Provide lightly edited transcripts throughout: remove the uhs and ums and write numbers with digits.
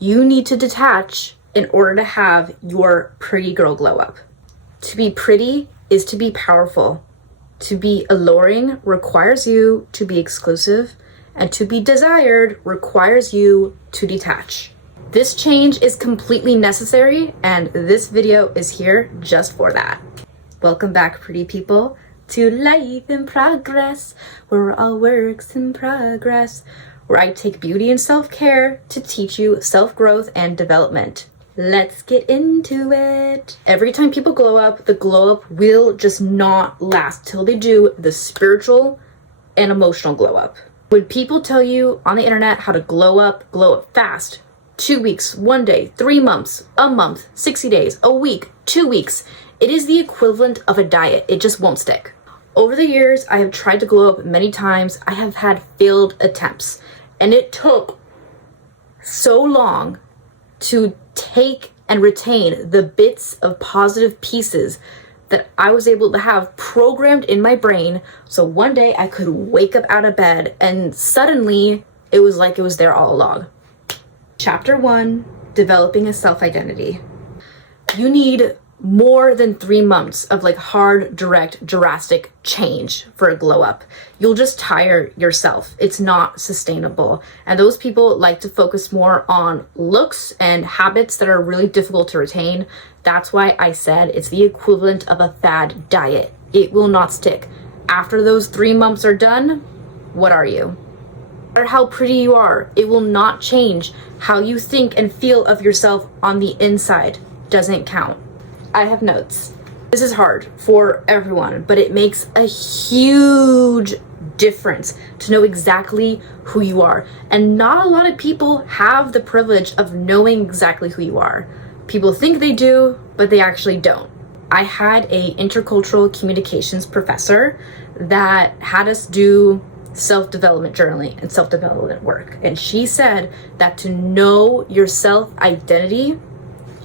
You need to detach in order to have your pretty girl glow up. To be pretty is to be powerful. To be alluring requires you to be exclusive, and to be desired requires you to detach. This change is completely necessary, and this video is here just for that. Welcome back, pretty people, to Life in Progress, where we're all works in progress, where I take beauty and self-care to teach you self-growth and development. Let's get into it. Every time people glow up, the glow up will just not last till they do the spiritual and emotional glow up. When people tell you on the internet how to glow up fast, 2 weeks, 1 day, 3 months, a month, 60 days, a week, 2 weeks, it is the equivalent of a diet. It just won't stick. Over the years, I have tried to glow up many times. I have had failed attempts, and it took so long to take and retain the bits of positive pieces that I was able to have programmed in my brain. So one day I could wake up out of bed and suddenly it was like it was there all along. Chapter 1, developing a self-identity. You need more than 3 months of like hard, direct, drastic change for a glow up. You'll just tire yourself. It's not sustainable. And those people like to focus more on looks and habits that are really difficult to retain. That's why I said it's the equivalent of a fad diet. It will not stick. After those 3 months are done, what are you? No matter how pretty you are, it will not change how you think and feel of yourself on the inside. Doesn't count. I have notes. This is hard for everyone, but it makes a huge difference to know exactly who you are. And not a lot of people have the privilege of knowing exactly who you are. People think they do, but they actually don't. I had a intercultural communications professor that had us do self-development journaling and self-development work. And she said that to know your self-identity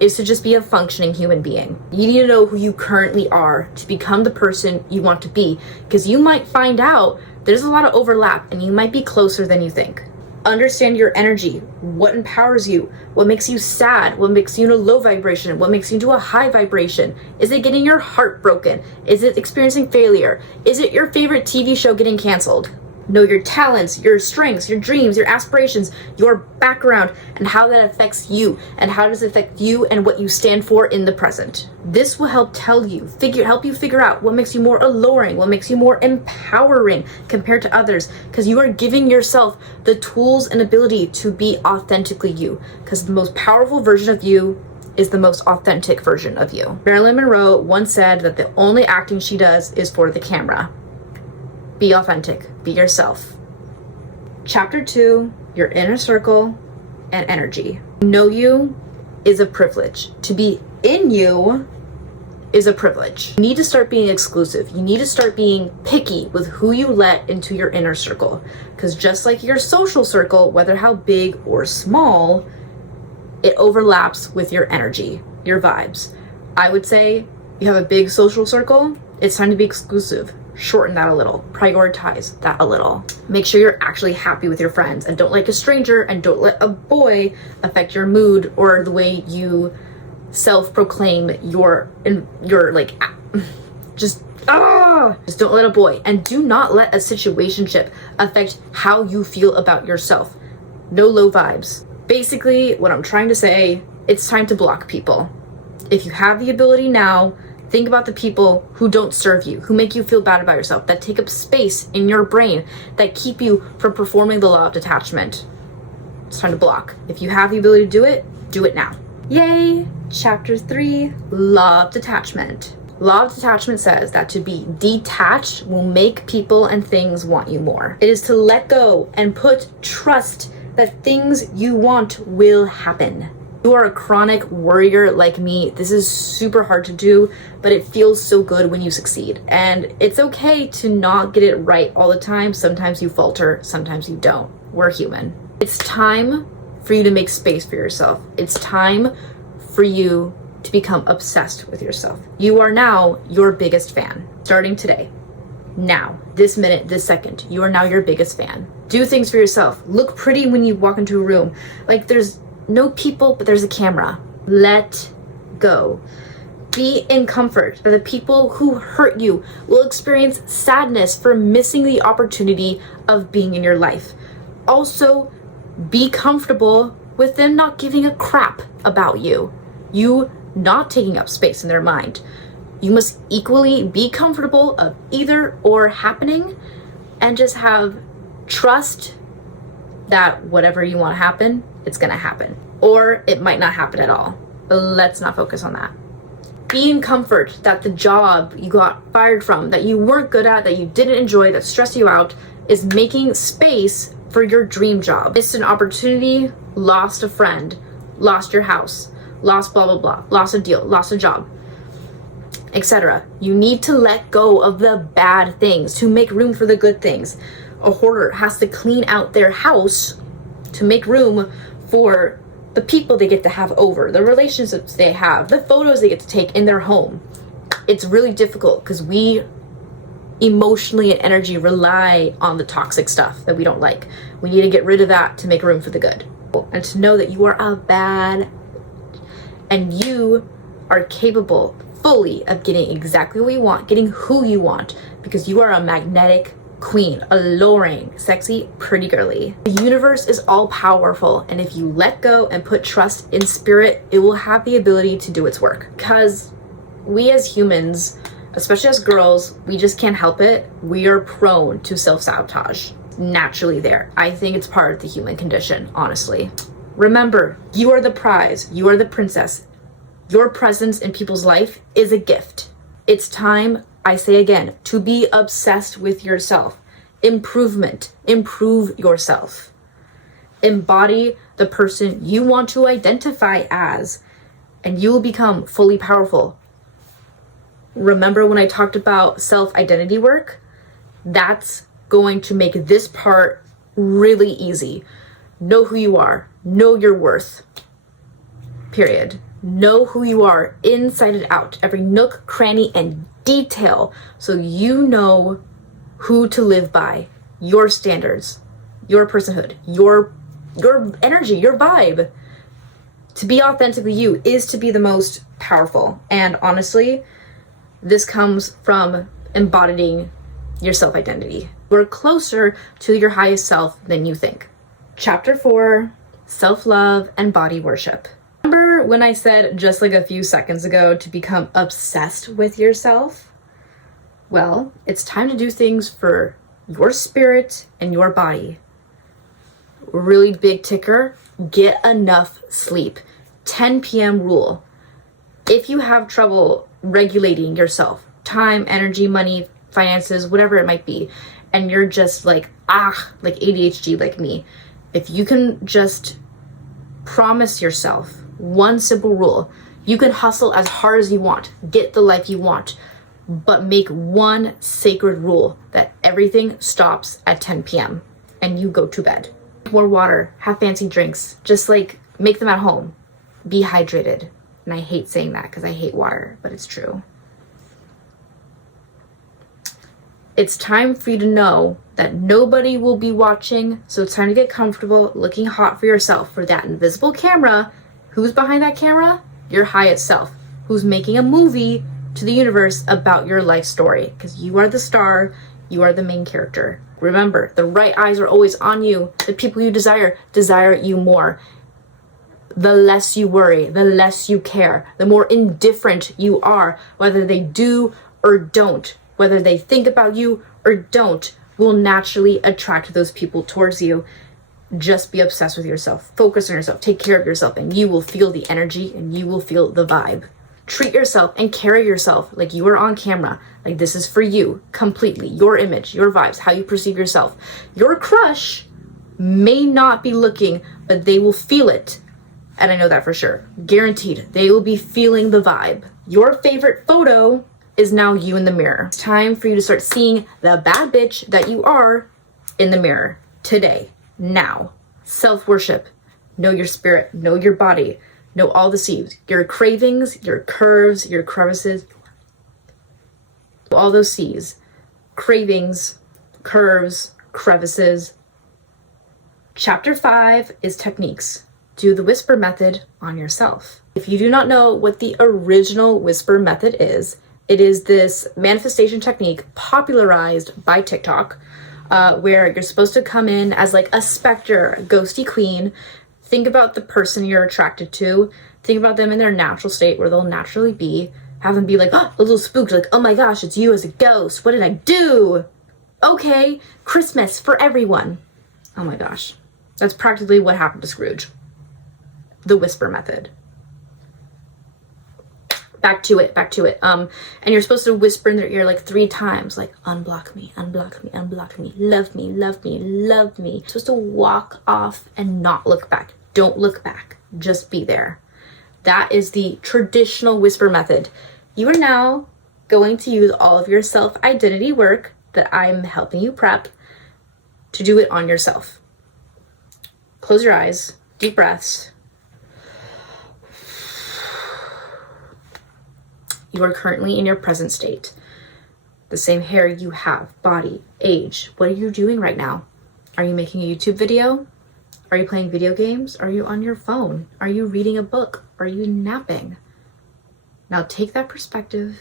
is to just be a functioning human being. You need to know who you currently are to become the person you want to be, because you might find out there's a lot of overlap and you might be closer than you think. Understand your energy, what empowers you, what makes you sad, what makes you in a low vibration, what makes you into a high vibration. Is it getting your heart broken? Is it experiencing failure? Is it your favorite TV show getting canceled? Know your talents, your strengths, your dreams, your aspirations, your background, and how that affects you, and how does it affect you and what you stand for in the present. This will help help you figure out what makes you more alluring, what makes you more empowering compared to others, because you are giving yourself the tools and ability to be authentically you, because the most powerful version of you is the most authentic version of you. Marilyn Monroe once said that the only acting she does is for the camera. Be authentic, be yourself. Chapter 2, your inner circle and energy. Know you is a privilege. To be in you is a privilege. You need to start being exclusive. You need to start being picky with who you let into your inner circle. Because just like your social circle, whether how big or small, it overlaps with your energy, your vibes. I would say you have a big social circle, it's time to be exclusive. Shorten that a little, prioritize that a little. Make sure you're actually happy with your friends and don't like a stranger, and don't let a boy affect your mood or the way you self-proclaim your like, just don't let a boy, and do not let a situationship affect how you feel about yourself. No low vibes. Basically, what I'm trying to say, it's time to block people. If you have the ability now, think about the people who don't serve you, who make you feel bad about yourself, that take up space in your brain, that keep you from performing the law of detachment. It's time to block. If you have the ability to do it now. Yay! Chapter 3, Law of Detachment. Law of Detachment says that to be detached will make people and things want you more. It is to let go and put trust that things you want will happen. You are a chronic worrier like me. This is super hard to do, but it feels so good when you succeed. And it's okay to not get it right all the time. Sometimes you falter, sometimes you don't. We're human. It's time for you to make space for yourself. It's time for you to become obsessed with yourself. You are now your biggest fan. Starting today. Now, this minute, this second, you are now your biggest fan. Do things for yourself. Look pretty when you walk into a room. Like, there's no people, but there's a camera. Let go. Be in comfort that the people who hurt you will experience sadness for missing the opportunity of being in your life. Also, be comfortable with them not giving a crap about you. You not taking up space in their mind. You must equally be comfortable of either or happening and just have trust that whatever you want to happen, it's going to happen. Or it might not happen at all. But let's not focus on that. Be in comfort that the job you got fired from, that you weren't good at, that you didn't enjoy, that stressed you out, is making space for your dream job. Missed an opportunity, lost a friend, lost your house, lost blah, blah, blah, lost a deal, lost a job, etc. You need to let go of the bad things to make room for the good things. A hoarder has to clean out their house to make room for the people they get to have over, the relationships they have, the photos they get to take in their home. It's really difficult because we emotionally and energy rely on the toxic stuff that we don't like. We need to get rid of that to make room for the good. And to know that you are a bad and you are capable fully of getting exactly what you want, getting who you want, because you are a magnetic queen, alluring, sexy, pretty girly. The universe is all powerful, and if you let go and put trust in spirit, it will have the ability to do its work. Because we as humans, especially as girls, we just can't help it. We are prone to self-sabotage. Naturally there. I think it's part of the human condition, honestly. Remember, you are the prize. You are the princess. Your presence in people's life is a gift. It's time, I say again, to be obsessed with yourself. Improvement. Improve yourself. Embody the person you want to identify as, and you will become fully powerful. Remember when I talked about self-identity work? That's going to make this part really easy. Know who you are. Know your worth. Period. Know who you are inside and out. Every nook, cranny, and detail, so you know who to live by. Your standards, your personhood, your energy, your vibe. To be authentically you is to be the most powerful. And honestly, this comes from embodying your self-identity. We're closer to your highest self than you think. Chapter 4, self-love and body worship. Remember when I said just like a few seconds ago to become obsessed with yourself? Well, it's time to do things for your spirit and your body. Really big ticker, get enough sleep. 10 p.m. rule. If you have trouble regulating yourself, time, energy, money, finances, whatever it might be, and you're just like ADHD like me, if you can just promise yourself one simple rule, you can hustle as hard as you want, get the life you want, but make one sacred rule that everything stops at 10 p.m. and you go to bed. More water, have fancy drinks, just like make them at home. Be hydrated. And I hate saying that because I hate water, but it's true. It's time for you to know that nobody will be watching, so it's time to get comfortable looking hot for yourself. For that invisible camera, who's behind that camera? Your highest self, who's making a movie to the universe about your life story, because you are the star, you are the main character. Remember, the right eyes are always on you. The people you desire you more. The less you worry, the less you care, the more indifferent you are, whether they do or don't, whether they think about you or don't, will naturally attract those people towards you. Just be obsessed with yourself. Focus on yourself. Take care of yourself, and you will feel the energy and you will feel the vibe. Treat yourself and carry yourself like you are on camera. Like this is for you completely. Your image, your vibes, how you perceive yourself. Your crush may not be looking, but they will feel it. And I know that for sure. Guaranteed. They will be feeling the vibe. Your favorite photo is now you in the mirror. It's time for you to start seeing the bad bitch that you are in the mirror today. Now. Self-worship. Know your spirit. Know your body. Know all the C's. Your cravings, your curves, your crevices. All those C's. Cravings, curves, crevices. Chapter 5 is techniques. do the whisper method on yourself. If you do not know what the original whisper method is, it is this manifestation technique popularized by TikTok, where you're supposed to come in as like a specter, a ghosty queen. Think about the person you're attracted to. Think about them in their natural state where they'll naturally be. Have them be like, oh, a little spooked, like, oh my gosh, it's you as a ghost. What did I do? Okay, Christmas for everyone. Oh my gosh. That's practically what happened to Scrooge. The whisper method. Back to it. And you're supposed to whisper in their ear like 3 times, like, unblock me, unblock me, unblock me, love me, love me, love me. You're supposed to walk off and not look back. Don't look back. Just be there. That is the traditional whisper method. You are now going to use all of your self-identity work that I'm helping you prep to do it on yourself. Close your eyes, deep breaths. You are currently in your present state. The same hair you have, body, age. What are you doing right now? Are you making a YouTube video? Are you playing video games? Are you on your phone? Are you reading a book? Are you napping? Now take that perspective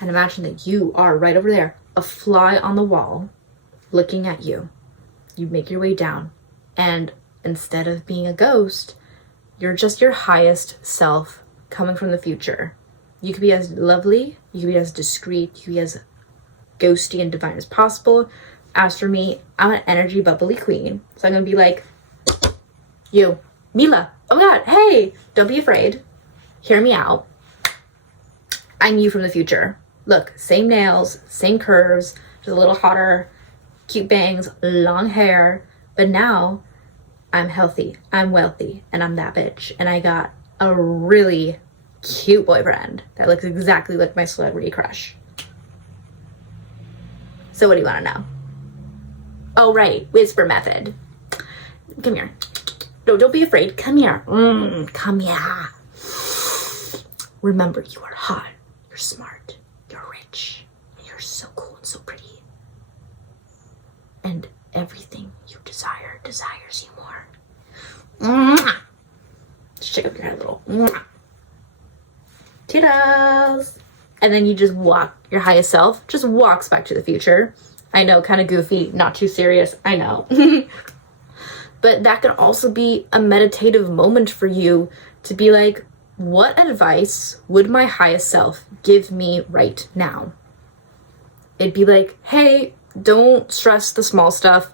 and imagine that you are right over there, a fly on the wall, looking at you. You make your way down, and instead of being a ghost, you're just your highest self coming from the future. You could be as lovely, you could be as discreet, you could be as ghosty and divine as possible. As for me, I'm an energy bubbly queen. So I'm gonna be like, you, Mila, oh my god, hey, don't be afraid. Hear me out. I'm you from the future. Look, same nails, same curves, just a little hotter, cute bangs, long hair. But now I'm healthy, I'm wealthy, and I'm that bitch. And I got a really cute boyfriend that looks exactly like my celebrity crush. So what do you want to know? Oh, right, whisper method. Come here. No, don't be afraid. Come here. Come here. Remember, you are hot. You're smart. You're rich. And you're so cool and so pretty. And everything you desire desires you more. Shake up your head a little. Toodles. And then you just walk, your highest self just walks back to the future. I know, kind of goofy, not too serious, I know. But that can also be a meditative moment for you to be like, what advice would my highest self give me right now? It'd be like, hey, don't stress the small stuff.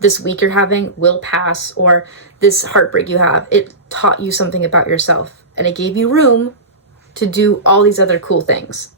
This week you're having will pass, or this heartbreak you have, it taught you something about yourself and it gave you room to do all these other cool things.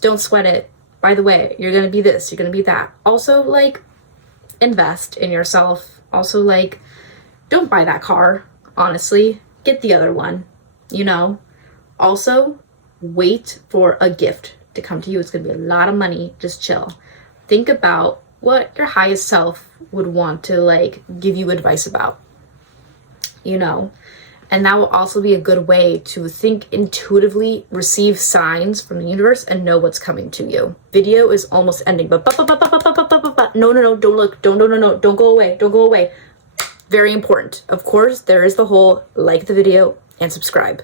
Don't sweat it. By the way, you're gonna be this, you're gonna be that. Also, like, invest in yourself. Also, like, don't buy that car, honestly. Get the other one, you know? Also, wait for a gift to come to you. It's gonna be a lot of money. Just chill. Think about what your highest self would want to, like, give you advice about, you know? And that will also be a good way to think intuitively, receive signs from the universe, and know what's coming to you. Video is almost ending, but no, don't look, don't go away, don't go away. Very important. Of course, there is the whole like the video and subscribe.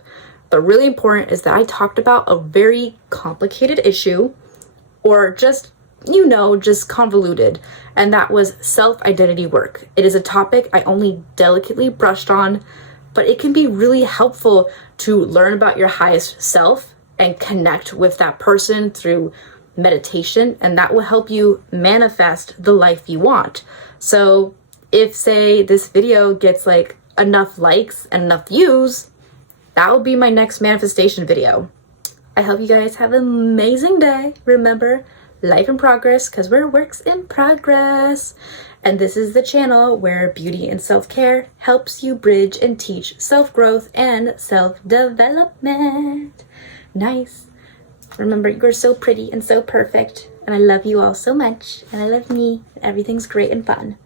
But really important is that I talked about a very complicated issue, or just, you know, just convoluted. And that was self-identity work. It is a topic I only delicately brushed on, but it can be really helpful to learn about your highest self and connect with that person through meditation, and that will help you manifest the life you want. So if, say, this video gets like enough likes and enough views, that will be my next manifestation video. I hope you guys have an amazing day. Remember, life in progress, because we're works in progress. And this is the channel where beauty and self-care helps you bridge and teach self-growth and self-development. Nice. Remember, you're so pretty and so perfect. And I love you all so much. And I love me. And everything's great and fun.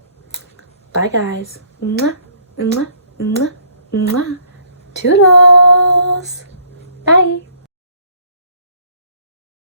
Bye, guys. Mwah, mwah, mwah, mwah. Toodles. Bye.